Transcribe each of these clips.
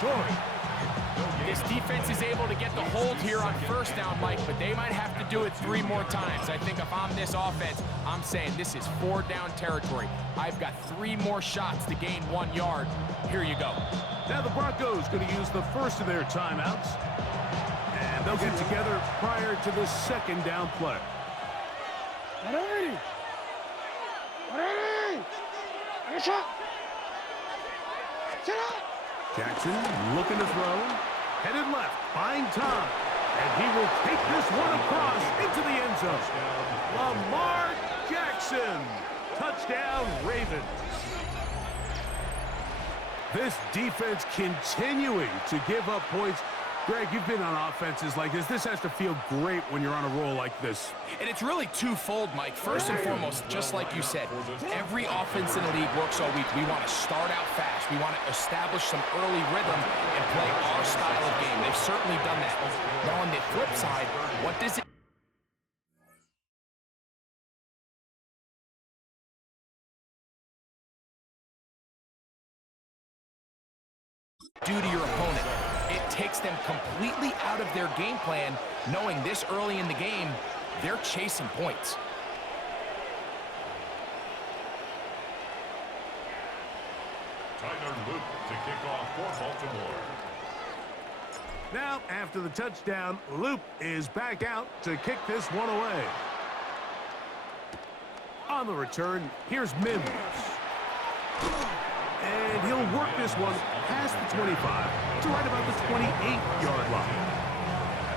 short. This defense is able to get the hold here on first down, Mike, but they might have to do it 3 more times. I think if I'm this offense, I'm saying this is 4 down territory. I've got 3 more shots to gain 1 yard. Here you go. Now the Broncos going to use the first of their timeouts. And they'll get together prior to the second down play. Jackson looking to throw. Headed left, buying time. And he will take this one across into the end zone. Lamar Jackson. Touchdown, Ravens. This defense continuing to give up points. Greg, you've been on offenses like this. This has to feel great when you're on a roll like this. And it's really twofold, Mike. First and foremost, just like you said, every offense in the league works all week. We want to start out fast. We want to establish some early rhythm and play our style of game. They've certainly done that. Now, on the flip side, what does it do to your opponent? It takes them completely out of their game plan, knowing this early in the game, they're chasing points. Tyler Luke to kick off for Baltimore. Now, after the touchdown, Luke is back out to kick this one away. On the return, here's Mims. And he'll work this one past the 25 to right about the 28-yard line.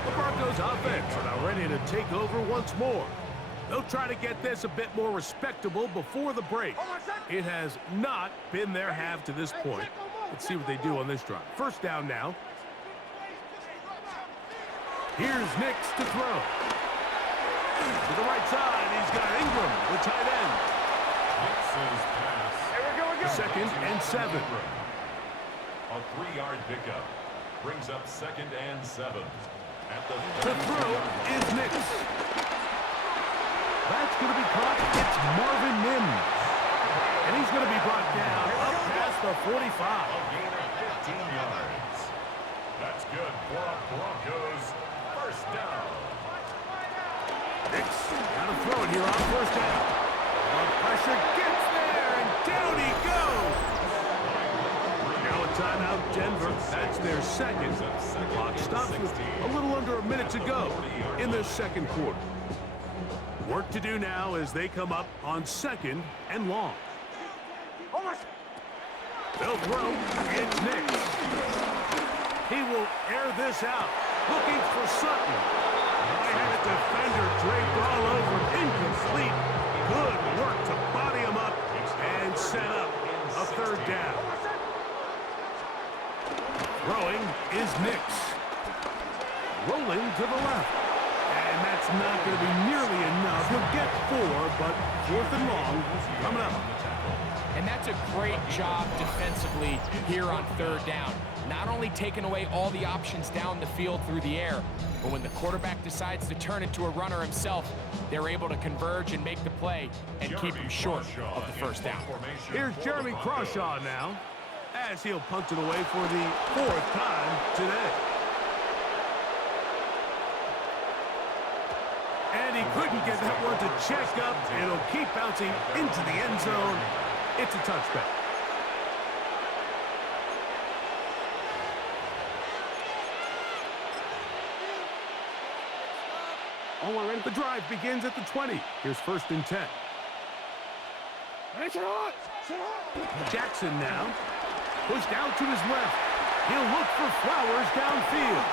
The Broncos offense are now ready to take over once more. They'll try to get this a bit more respectable before the break. It has not been their half to this point. Let's see what they do on this drive. First down now. Here's Nix to throw. To the right side, he's got Ingram, the tight end. Nix's pass. Second and 7. A 3-yard pickup brings up 2nd and 7. At the throw is Nix. That's going to be caught. It's Marvin Mims. And he's going to be brought down up past the 45. A gain of 15 yards. That's good for a Broncos first down. Nix got to throw it here on first down. The pressure gets there, and down he goes. Now a timeout, Denver. That's their second. Clock stops with a little under a minute to go in the second quarter. Work to do now as they come up on 2nd and long. They'll throw. It's Nix. He will air this out. Looking for Sutton. They had a defender draped all over him. Incomplete. Good work to body him up and set up a 3rd down. Throwing is Nix. Rolling to the left. And that's not going to be nearly enough. He'll get 4, but 4th and long coming up. And that's a great job defensively here on 3rd down. Not only taking away all the options down the field through the air, but when the quarterback decides to turn it to a runner himself, they're able to converge and make the play and keep him short of the first down. Here's Jeremy Crawshaw now, as he'll punt it away for the 4th time today. And he couldn't get that one to check up. It'll keep bouncing into the end zone. It's a touchback. The drive begins at the 20. Here's 1st and 10. Jackson now. Pushed out to his left. He'll look for Flowers downfield.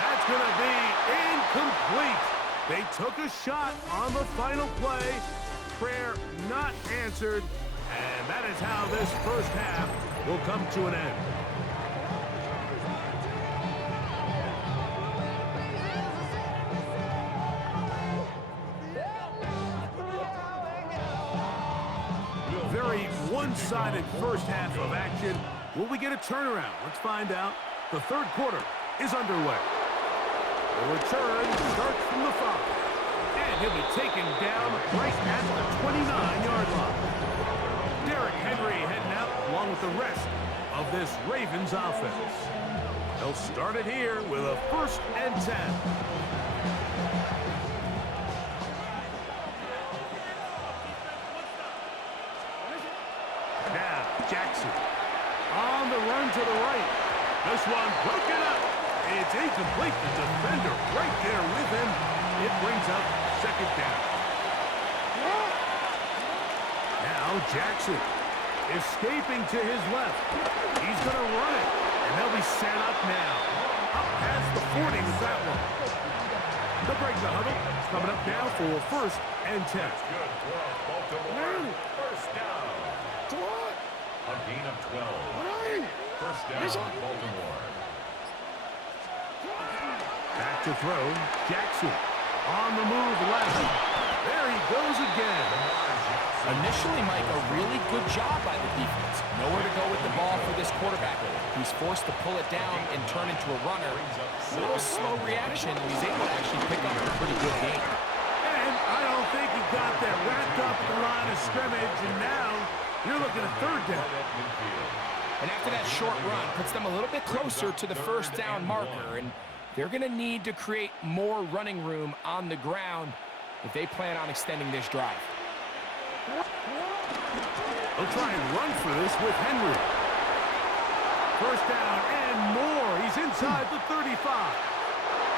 That's going to be incomplete. They took a shot on the final play. Prayer not answered. And that is how this first half will come to an end. Very one-sided first half of action. Will we get a turnaround? Let's find out. The 3rd quarter is underway. The return starts from the 5. And he'll be taken down right at the 29-yard line. Derrick Henry heading out along with the rest of this Ravens offense. They'll start it here with a 1st and 10. Now, Jackson on the run to the right. This one broken up. It's incomplete. The defender right there with him. It brings up 2nd down. Now Jackson escaping to his left. He's going to run it, and they'll be set up now. Up past the 40 with that one. They'll break the huddle. Coming up now for 1st and 10. That's good for Baltimore. 1st down. A gain of 12. 1st down, Baltimore. Back to throw. Jackson on the move left. There he goes again. Initially, Mike, a really good job by the defense. Nowhere to go with the ball for this quarterback. He's forced to pull it down and turn into a runner. A little slow reaction, and he's able to actually pick up a pretty good game. And I don't think he got that wrapped up at the line of scrimmage, and now you're looking at 3rd down. And after that short run, puts them a little bit closer to the 1st down marker, and they're going to need to create more running room on the ground if they plan on extending this drive. They'll try and run for this with Henry. 1st down and more. He's inside the 35.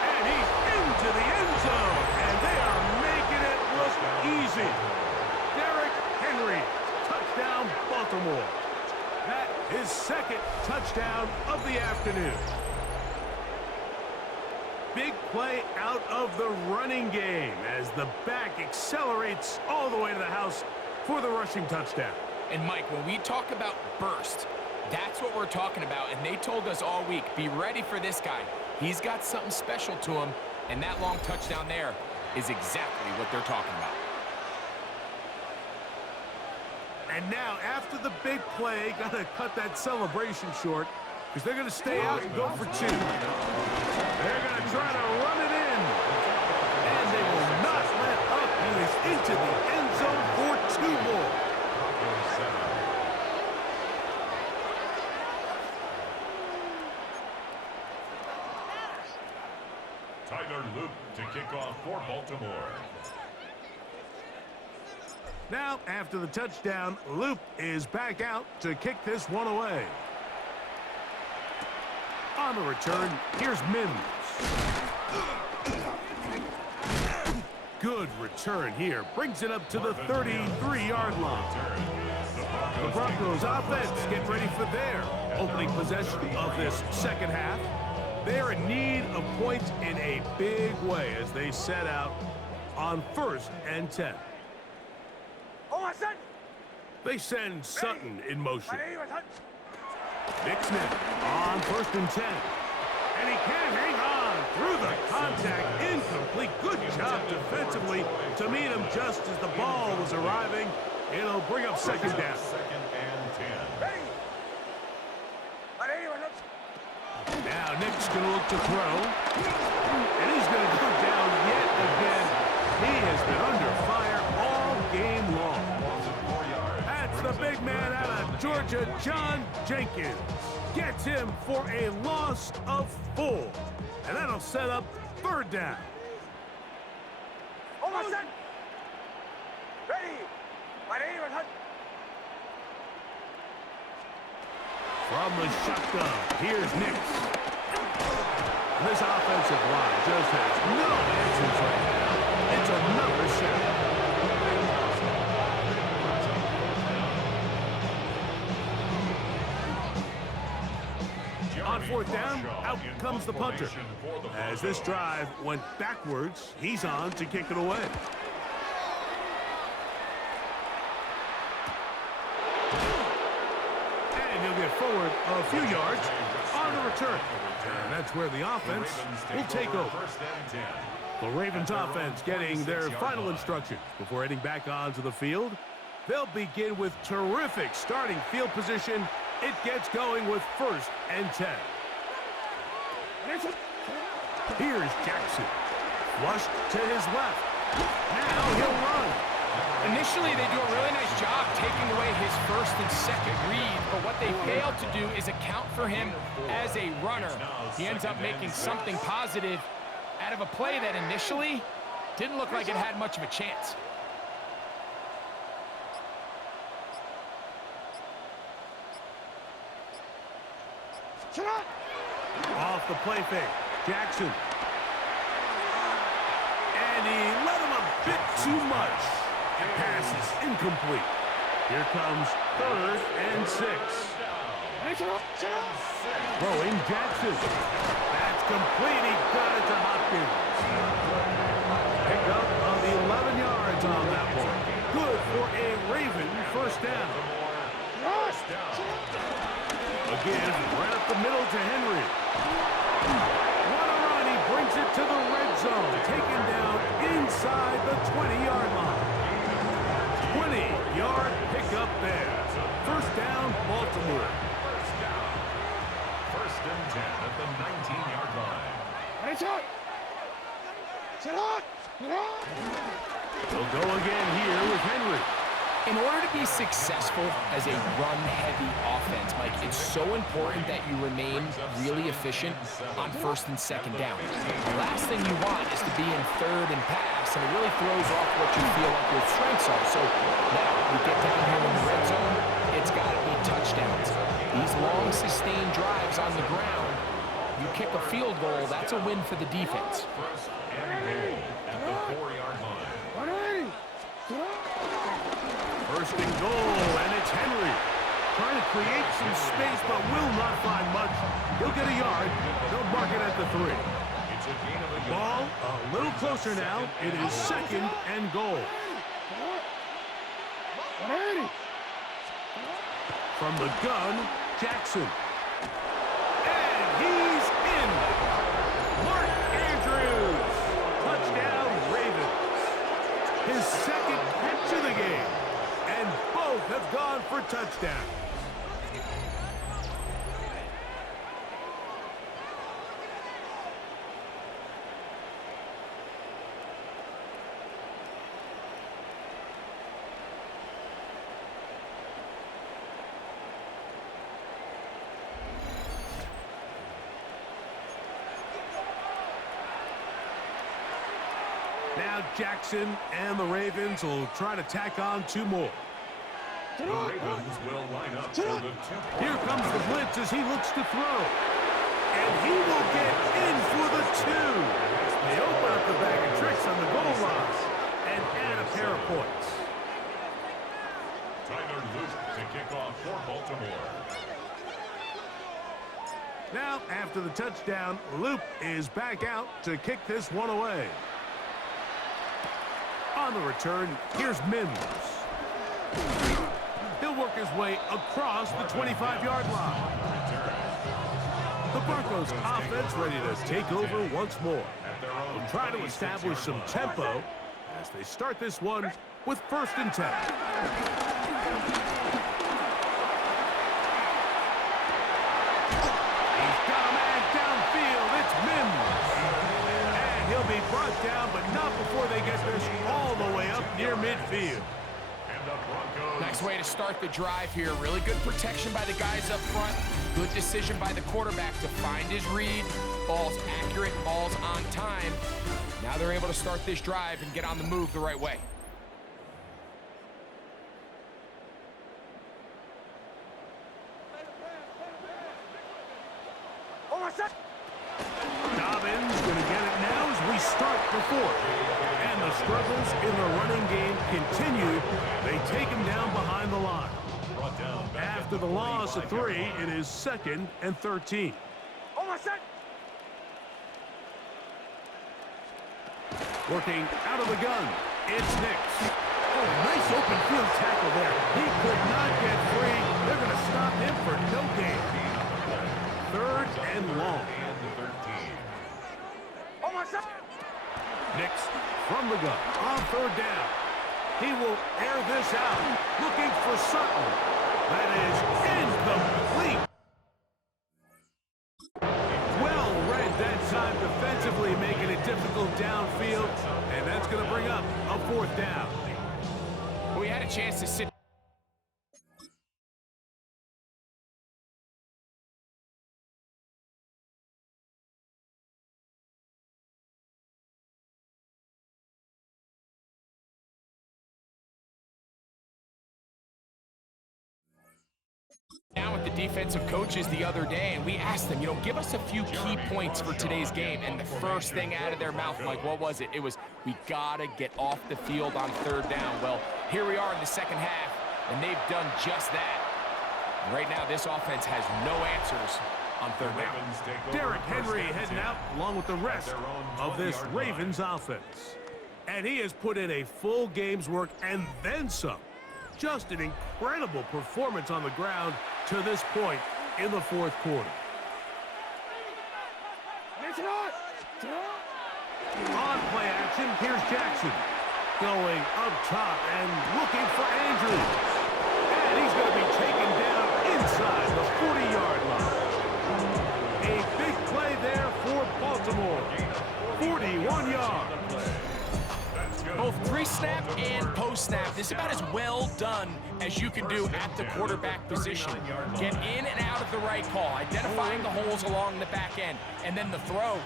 And he's into the end zone. And they are making it look easy. Derrick Henry, touchdown Baltimore. That is 2nd touchdown of the afternoon. Big play out of the running game as the back accelerates all the way to the house for the rushing touchdown. And Mike, when we talk about burst, that's what we're talking about. And they told us all week, be ready for this guy. He's got something special to him, and that long touchdown there is exactly what they're talking about. And now, after the big play, got to cut that celebration short because they're going to stay out and go for 2. They're going to try to run it in. And they will not let up. He is into the end zone for 2 more. Tyler Loop to kick off for Baltimore. Now, after the touchdown, Loop is back out to kick this one away. On the return, here's Mims. Good return here. Brings it up to the 33-yard line. The Broncos offense get ready for their opening possession of this 2nd half. They're in need of points in a big way as they set out on 1st and 10. They send Sutton in motion. Mixon on 1st and 10. And he can't hang on through the contact. Incomplete. Good job defensively to meet him just as the ball was arriving. It'll bring up 2nd down. 2nd and 10. Now Nick's going to look to throw. And he's going to go down yet again. He has been under fire all game long. That's the big man out of Georgia, John Jenkins. Gets him for a loss of 4. And that'll set up 3rd down. From the shotgun, here's Nix. This offensive line just has no answers right now. It's another sack. On 4th down, out comes the punter. As this drive went backwards, he's on to kick it away. And he'll get forward a few yards on the return. And that's where the offense will take over. The Ravens offense getting their final instructions before heading back onto the field. They'll begin with terrific starting field position. It gets going with 1st and 10. Here's Jackson. Flushed to his left. Now he'll run. Initially, they do a really nice job taking away his first and second read, but what they fail to do is account for him as a runner. He ends up making something positive out of a play that initially didn't look like it had much of a chance. Off the play fake, Jackson. And he let him a bit too much. The pass is incomplete. Here comes 3rd and 6. Throwing Jackson. That's complete. He got it to Hopkins. Pick up of 11 yards on that one. Good for a Raven first down. Again, right up the middle to Henry. What a run. He brings it to the red zone. Taken down inside the 20-yard line. 20-yard pickup there. First down, Baltimore. First and 10 at the 19-yard line. They'll go again here with Henry. In order to be successful as a run-heavy offense, Mike, it's so important that you remain really efficient on first and second down. The last thing you want is to be in third and pass, and it really throws off what you feel like your strengths are. So now we get down here in the red zone, it's got to be touchdowns. These long, sustained drives on the ground, you kick a field goal, that's a win for the defense. First and goal at the 4-yard line. First and goal, and it's Henry. Trying to create some space, but will not find much. He'll get a yard. They'll mark it at the 3. It's a gain of a yard. Ball a little closer now. It is 2nd and goal. From the gun, Jackson. And he's in. Mark Andrews. Touchdown, Ravens. His 2nd catch of the game. And both have gone for touchdowns. Now Jackson and the Ravens will try to tack on 2 more. The Ravens will line up for the 2-point. Here comes the blitz as he looks to throw. And he will get in for the 2. They open up the bag of tricks on the goal line and add a pair of points. Tyler Luke to kick off for Baltimore. Now, after the touchdown, Loop is back out to kick this one away. On the return, here's Mims. He'll work his way across the 25-yard line. The Broncos offense ready to take over once more. They'll try to establish some tempo as they start this one with 1st and 10. He's got a man downfield. It's Mims. And he'll be brought down, but not before they get this all the way up near midfield. Nice way to start the drive here. Really good protection by the guys up front. Good decision by the quarterback to find his read. Ball's accurate, ball's on time. Now they're able to start this drive and get on the move the right way. Dobbins going to get it now as we start the 4th. And the struggles in the running game continue. They take him down behind the line. After the loss of 3, it is 2nd and 13. Working out of the gun, it's Nix. Oh, nice open field tackle there. He could not get free. They're going to stop him for no gain. 3rd and long. Nix from the gun on 3rd down. He will air this out, looking for Sutton. That is incomplete. Well read that time defensively, making it difficult downfield, and that's going to bring up a 4th down. we had a chance to sit down with the defensive coaches the other day, and we asked them, give us a few key points for today's game. And the first thing out of their mouth, Mike, what was it? It was, we gotta get off the field on third down. Well, here we are in the second half, and they've done just that. Right now, this offense has no answers on third down. Derrick Henry heading out along with the rest of this Ravens offense. And he has put in a full game's work and then some. Just an incredible performance on the ground to this point in the fourth quarter. On play action, here's Jackson. Going up top and looking for Andrews. And he's going to be taken down inside the 40-yard line. A big play there for Baltimore. 41 yards. Both pre-snap and post-snap, this is about as well done as you can do at the quarterback position. Get in and out of the right call, identifying the holes along the back end, and then the throw.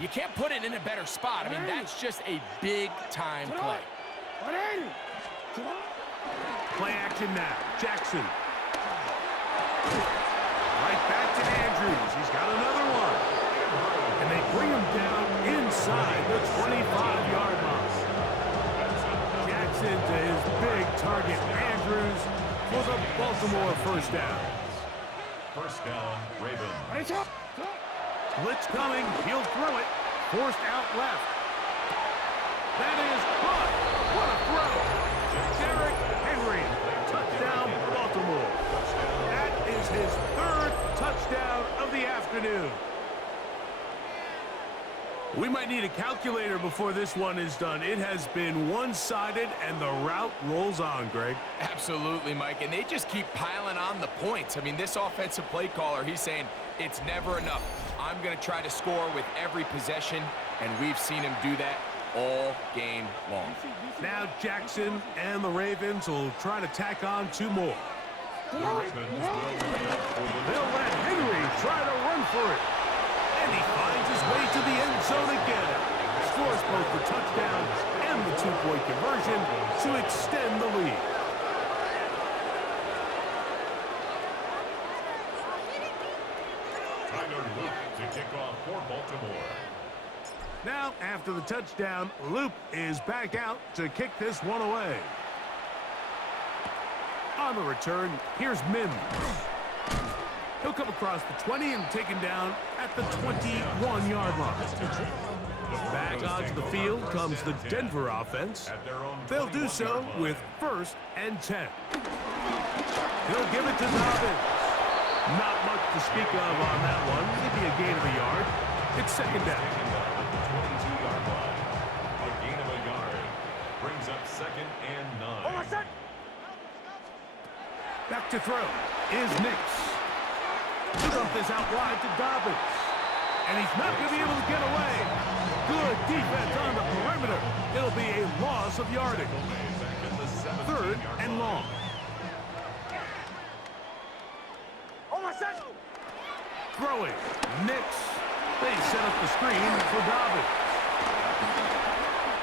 You can't put it in a better spot. I mean, that's just a big-time play. Play action now. Jackson. Right back to Andrews. He's got another one. And they bring him down inside the 25-yard line. Jackson to his big target, Andrews, for the Baltimore first down. First down, Ravens. Blitz coming. He'll throw it. Forced out left. That is caught. What a throw. Derrick Henry. Touchdown, Baltimore. That is his third touchdown of the afternoon. We might need a calculator before this one is done. It has been one-sided, and the route rolls on, Greg. Absolutely, Mike, and they just keep piling on the points. I mean, this offensive play caller, he's saying it's never enough. I'm going to try to score with every possession, and we've seen him do that all game long. Now Jackson and the Ravens will try to tack on two more. The Ravens They'll let Henry try to run for it. And he finds his way to the end zone again. Scores both the touchdown and the two-point conversion to extend the lead. Tyler Luke to kick off for Baltimore. Now, after the touchdown, Loop is back out to kick this one away. On the return, here's Mims. He'll come across the 20 and taken down at the 21-yard line. Back onto the field comes the Denver offense. They'll do so with 1st and 10. He'll give it to Dobbins. Not much to speak of on that one. Maybe a gain of a yard. It's second down. At the 22-yard line. A gain of a yard brings up 2nd and 9. Back to throw is Nix. He'll dump this out wide to Dobbins. And he's not going to be able to get away. Good defense on the perimeter. It'll be a loss of yardage. 3rd and long. Throwing. Nix. They set up the screen for Dobbins.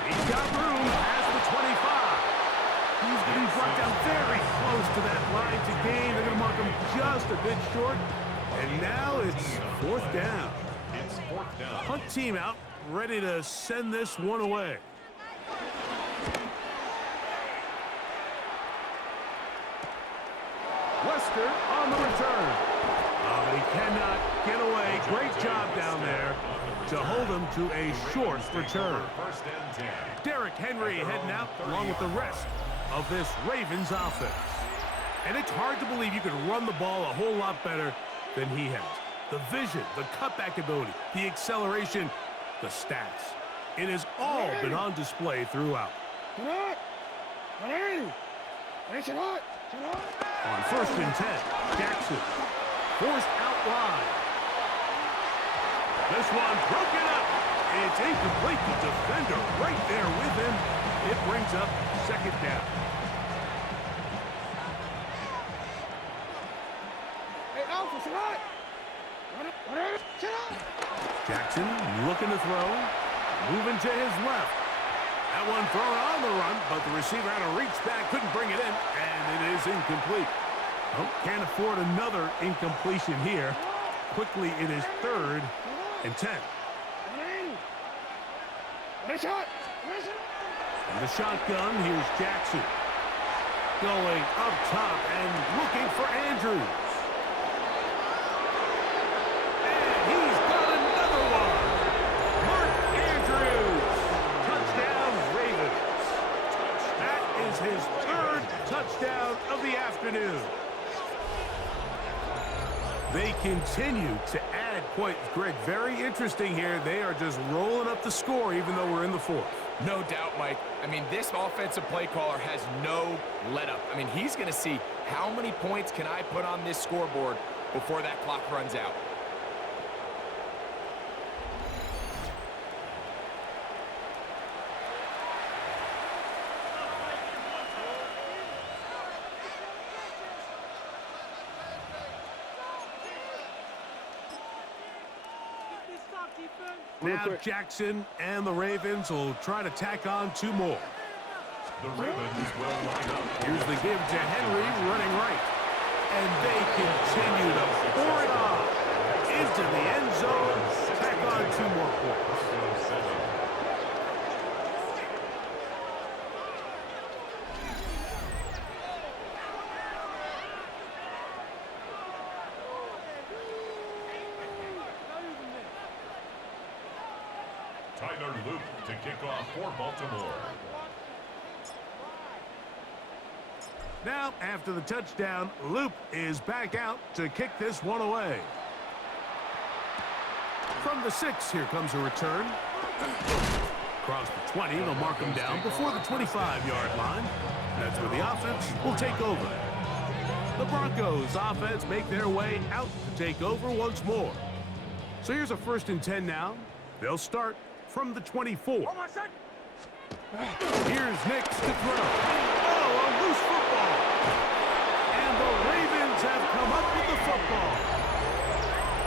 He's got room past the 25. He's going to be brought down very close to that line to gain. They're going to mark him just a bit short. And now it's 4th down. It's 4th down. Hunt team out, ready to send this one away. Lester on the return. He cannot get away. Great job down there to hold him to a short return. 1st and 10. Derrick Henry heading out along with the rest of this Ravens offense. And it's hard to believe you could run the ball a whole lot better than he has. The vision, the cutback ability, the acceleration, the stats. It has all been on display throughout. On 1st and 10, Jackson forced out wide. This one broken up. It's incomplete. The defender right there with him. It brings up 2nd down. Jackson looking to throw. Moving to his left. That one thrown on the run, but the receiver had to reach back, couldn't bring it in, and it is incomplete. Oh, can't afford another incompletion here. Quickly, it is 3rd and 10. And the shotgun, here's Jackson. Going up top and looking for Andrews. And he's got another one. Mark Andrews. Touchdown, Ravens. That is his 3rd touchdown of the afternoon. They continue to add points. Greg, very interesting here. They are just rolling up the score even though we're in the 4th. No doubt, Mike. I mean, this offensive play caller has no let-up. I mean, he's going to see how many points can I put on this scoreboard before that clock runs out. Now Jackson and the Ravens will try to tack on 2 more. The Ravens will line up. Here's the give to Henry running right. And they continue to pour it on into the end zone. Tack on 2 more points. Tyler Luke to kick off for Baltimore. Now, after the touchdown, Loop is back out to kick this one away. From the 6, here comes a return. Across the 20, they'll mark him down before the 25-yard line. That's where the offense will take over. The Broncos offense make their way out to take over once more. So here's a 1st and 10 now. They'll start from the 24. Here's Nix to throw. Oh, a loose football. And the Ravens have come up with the football.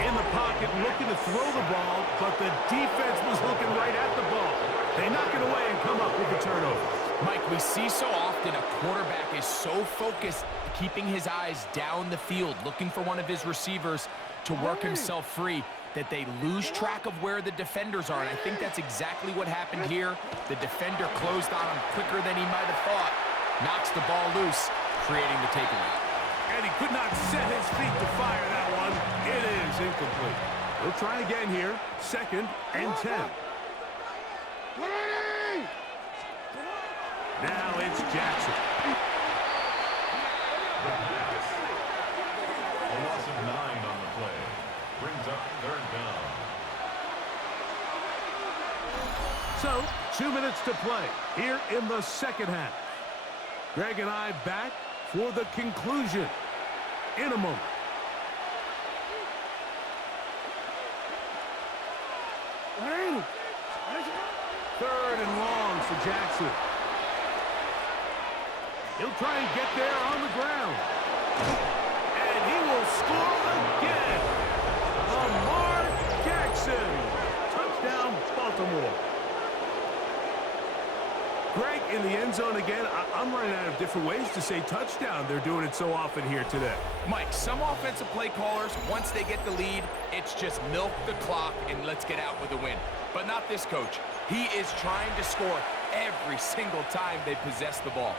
In the pocket, looking to throw the ball, but the defense was looking right at the ball. They knock it away and come up with the turnover. Mike, we see so often a quarterback is so focused, keeping his eyes down the field, looking for one of his receivers to work himself free, that they lose track of where the defenders are. And I think that's exactly what happened here. The defender closed on him quicker than he might have thought. Knocks the ball loose, creating the takeaway. And he could not set his feet to fire that one. It is incomplete. We'll try again here. 2nd and 10. Now it's Jackson. A loss of 9 on the play. Brings up 3rd down. So, 2 minutes to play here in the 2nd half. Greg and I back for the conclusion in a moment. Third and long for Jackson. He'll try and get there on the ground. And he will score again. Lamar Jackson. Touchdown, Baltimore. Greg, in the end zone again. I'm running out of different ways to say touchdown. They're doing it so often here today. Mike, some offensive play callers, once they get the lead, it's just milk the clock and let's get out with a win. But not this coach. He is trying to score every single time they possess the ball.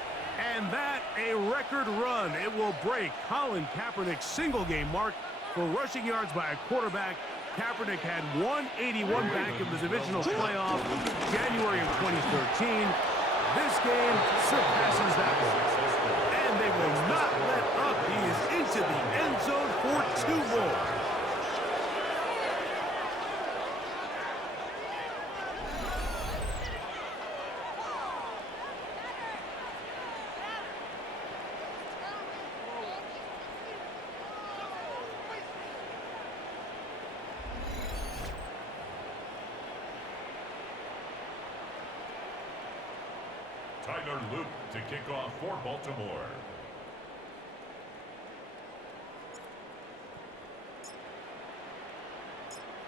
And that, a record run. It will break Colin Kaepernick's single-game mark for rushing yards by a quarterback. Kaepernick had 181 back in the divisional playoff January of 2013. This game surpasses that one. And they will not let up. He is into the end zone for 2 more. Tyler Luke to kick off for Baltimore.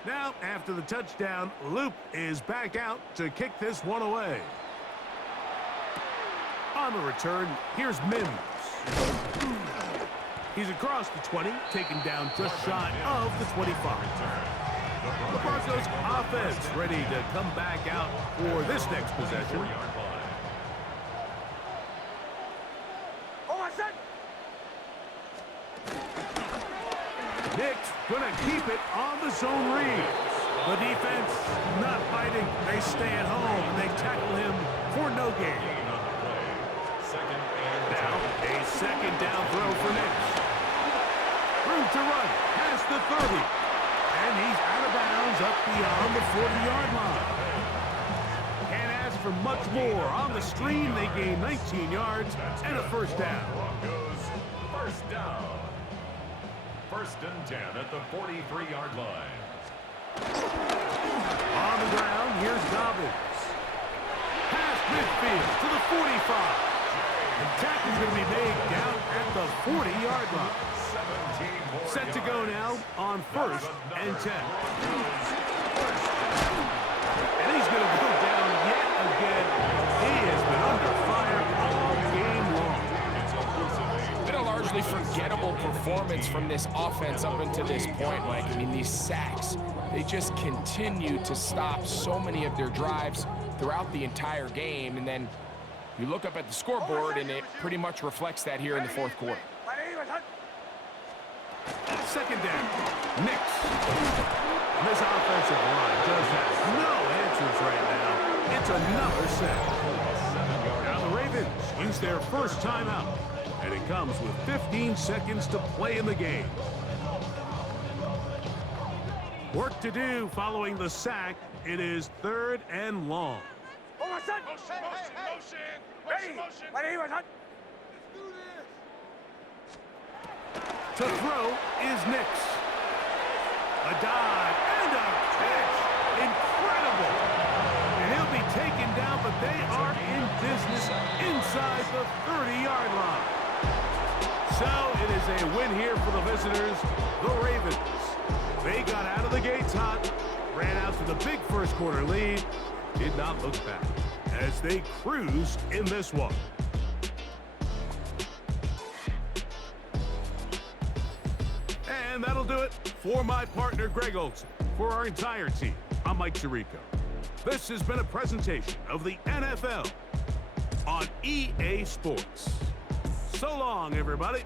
Now, after the touchdown, Loop is back out to kick this one away. On the return, here's Mims. He's across the 20, taken down just shy of the 25. The Broncos offense ready to come back out for this next possession. Nick's gonna keep it on the zone read. The defense not biting. They stay at home and they tackle him for no gain. Now a second down throw for Nick. Room to run past the 30. And he's out of bounds up beyond the 40-yard line. Can't ask for much more. On the screen, they gain 19 yards and a first down. First down. First and 10 at the 43-yard line. On the ground, here's Dobbins. Past midfield to the 45. The tackle's going to be made down at the 40-yard line. Set to go now on first and 10. And he's going to go down yet again. He has been under fire all game long. Been a largely forgettable performance from this offense up until this point, Mike. I mean, these sacks, they just continue to stop so many of their drives throughout the entire game. And then you look up at the scoreboard, and it pretty much reflects that here in the fourth quarter. Second down. Nix. This offensive line just has no answers right now. It's another sack. Now the Ravens use their first timeout, and it comes with 15 seconds to play in the game. Work to do following the sack. It is third and long. To throw is Nix. A dive and a catch. Incredible. And he'll be taken down, but they are in business inside the 30-yard line. So it is a win here for the visitors, the Ravens. They got out of the gates hot, ran out to the big first quarter lead, did not look back as they cruise in this one. And that'll do it for my partner, Greg Olson. For our entire team, I'm Mike Tirico. This has been a presentation of the NFL on EA Sports. So long, everybody.